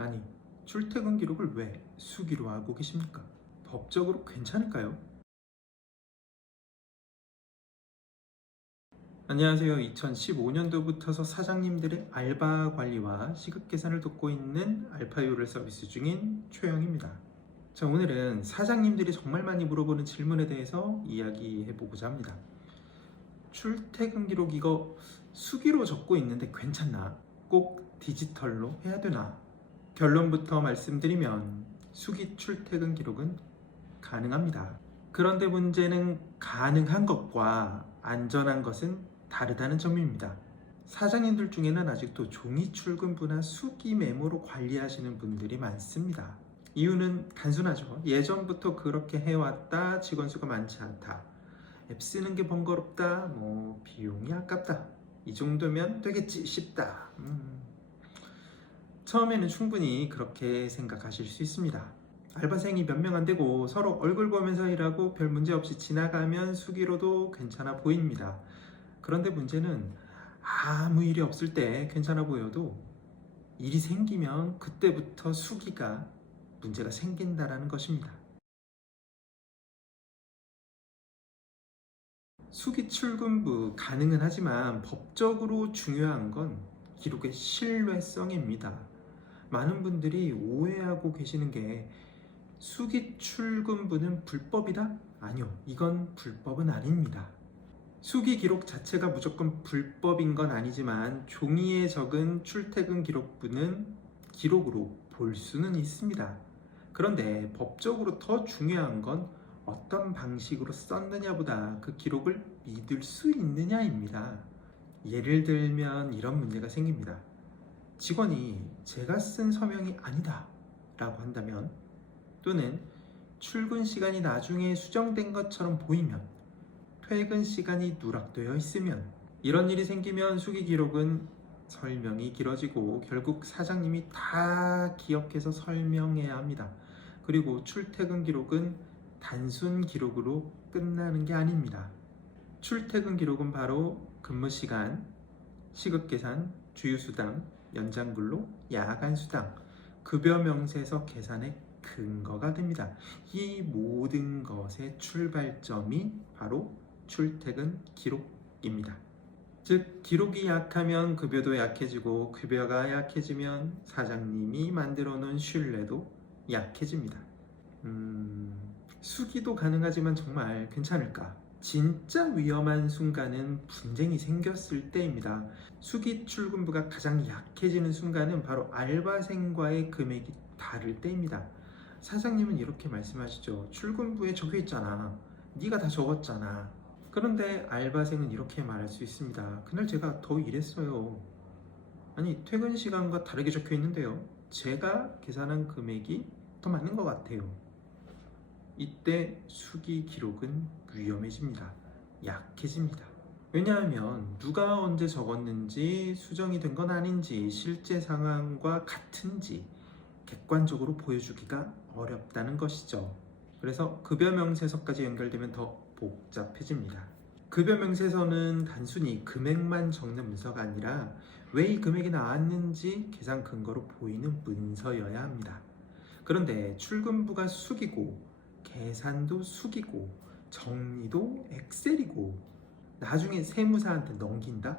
아니, 출퇴근 기록을 왜 수기로 하고 계십니까? 법적으로 괜찮을까요? 안녕하세요. 2015년도부터서 사장님들의 알바 관리와 시급 계산을 돕고 있는 알파요를 서비스 중인 최영입니다. 자, 오늘은 사장님들이 정말 많이 물어보는 질문에 대해서 이야기해 보고자 합니다. 출퇴근 기록 이거 수기로 적고 있는데 괜찮나? 꼭 디지털로 해야 되나? 결론부터 말씀드리면 수기 출퇴근 기록은 가능합니다. 그런데 문제는 가능한 것과 안전한 것은 다르다는 점입니다. 사장님들 중에는 아직도 종이 출근부나 수기 메모로 관리하시는 분들이 많습니다. 이유는 단순하죠. 예전부터 그렇게 해왔다, 직원 수가 많지 않다, 앱 쓰는 게 번거롭다, 비용이 아깝다, 이 정도면 되겠지 싶다. 처음에는 충분히 그렇게 생각하실 수 있습니다. 알바생이 몇 명 안 되고 서로 얼굴 보면서 일하고 별 문제 없이 지나가면 수기로도 괜찮아 보입니다. 그런데 문제는 아무 일이 없을 때 괜찮아 보여도 일이 생기면 그때부터 수기가 문제가 생긴다는 것입니다. 수기 출근부 가능은 하지만 법적으로 중요한 건 기록의 신뢰성입니다. 많은 분들이 오해하고 계시는 게 수기 출근부는 불법이다? 아니요, 이건 불법은 아닙니다. 수기 기록 자체가 무조건 불법인 건 아니지만 종이에 적은 출퇴근 기록부는 기록으로 볼 수는 있습니다. 그런데 법적으로 더 중요한 건 어떤 방식으로 썼느냐보다 그 기록을 믿을 수 있느냐입니다. 예를 들면 이런 문제가 생깁니다. 직원이 제가 쓴 서명이 아니다 라고 한다면, 또는 출근 시간이 나중에 수정된 것처럼 보이면, 퇴근 시간이 누락되어 있으면, 이런 일이 생기면 수기 기록은 설명이 길어지고 결국 사장님이 다 기억해서 설명해야 합니다. 그리고 출퇴근 기록은 단순 기록으로 끝나는 게 아닙니다. 출퇴근 기록은 바로 근무 시간, 시급 계산, 주휴수당, 연장근로, 야간수당, 급여 명세서 계산의 근거가 됩니다. 이 모든 것의 출발점이 바로 출퇴근 기록입니다. 즉, 기록이 약하면 급여도 약해지고 급여가 약해지면 사장님이 만들어 놓은 신뢰도 약해집니다. 수기도 가능하지만 정말 괜찮을까? 진짜 위험한 순간은 분쟁이 생겼을 때입니다. 수기 출근부가 가장 약해지는 순간은 바로 알바생과의 금액이 다를 때입니다. 사장님은 이렇게 말씀하시죠. 출근부에 적혀 있잖아. 네가 다 적었잖아. 그런데 알바생은 이렇게 말할 수 있습니다. 그날 제가 더 일했어요. 아니, 퇴근 시간과 다르게 적혀 있는데요. 제가 계산한 금액이 더 맞는 것 같아요. 이때 수기 기록은 위험해집니다. 약해집니다. 왜냐하면 누가 언제 적었는지, 수정이 된 건 아닌지, 실제 상황과 같은지 객관적으로 보여주기가 어렵다는 것이죠. 그래서 급여 명세서까지 연결되면 더 복잡해집니다. 급여 명세서는 단순히 금액만 적는 문서가 아니라 왜 이 금액이 나왔는지 계산 근거로 보이는 문서여야 합니다. 그런데 출근부가 수기고 계산도 수기고 정리도 엑셀이고 나중에 세무사한테 넘긴다?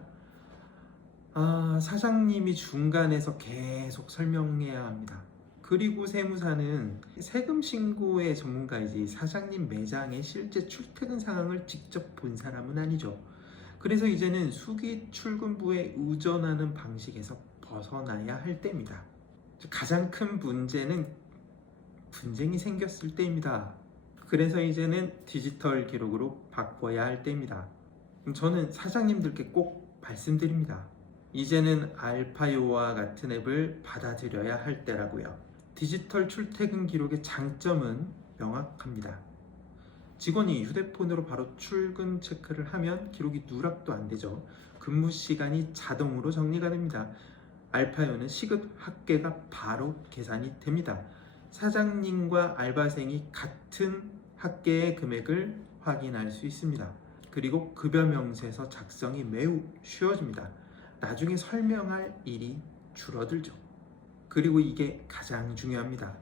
사장님이 중간에서 계속 설명해야 합니다. 그리고 세무사는 세금 신고의 전문가이지 사장님 매장의 실제 출퇴근 상황을 직접 본 사람은 아니죠. 그래서 이제는 수기 출근부에 의존하는 방식에서 벗어나야 할 때입니다. 가장 큰 문제는 분쟁이 생겼을 때입니다. 그래서 이제는 디지털 기록으로 바꿔야 할 때입니다. 저는 사장님들께 꼭 말씀드립니다. 이제는 알파요와 같은 앱을 받아들여야 할 때라고요. 디지털 출퇴근 기록의 장점은 명확합니다. 직원이 휴대폰으로 바로 출근 체크를 하면 기록이 누락도 안 되죠. 근무 시간이 자동으로 정리가 됩니다. 알파요는 시급 합계가 바로 계산이 됩니다. 사장님과 알바생이 같은 합계의 금액을 확인할 수 있습니다. 그리고 급여 명세서 작성이 매우 쉬워집니다. 나중에 설명할 일이 줄어들죠. 그리고 이게 가장 중요합니다.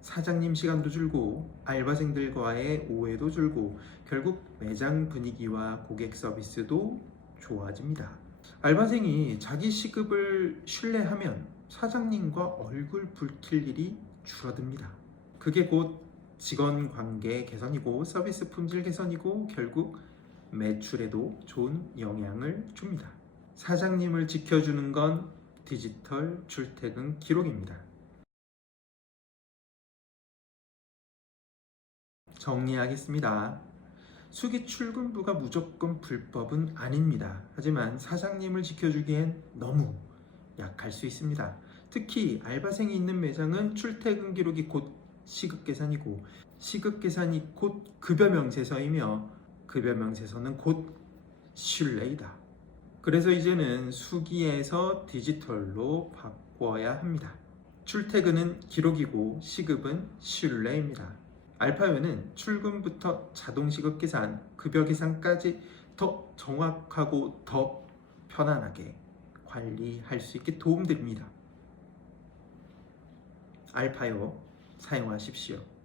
사장님 시간도 줄고 알바생들과의 오해도 줄고 결국 매장 분위기와 고객 서비스도 좋아집니다. 알바생이 자기 시급을 신뢰하면 사장님과 얼굴 붉힐 일이 줄어듭니다. 그게 곧 직원 관계 개선이고 서비스 품질 개선이고 결국 매출에도 좋은 영향을 줍니다. 사장님을 지켜주는 건 디지털 출퇴근 기록입니다. 정리하겠습니다. 수기 출근부가 무조건 불법은 아닙니다. 하지만 사장님을 지켜주기엔 너무 약할 수 있습니다. 특히 알바생이 있는 매장은 출퇴근 기록이 곧 시급 계산이고 시급 계산이 곧 급여 명세서이며 급여 명세서는 곧 신뢰이다. 그래서 이제는 수기에서 디지털로 바꿔야 합니다. 출퇴근은 기록이고 시급은 신뢰입니다. 알파요는 출근부터 자동 시급 계산, 급여 계산까지 더 정확하고 더 편안하게 관리할 수 있게 도움드립니다. 알파요 사용하십시오.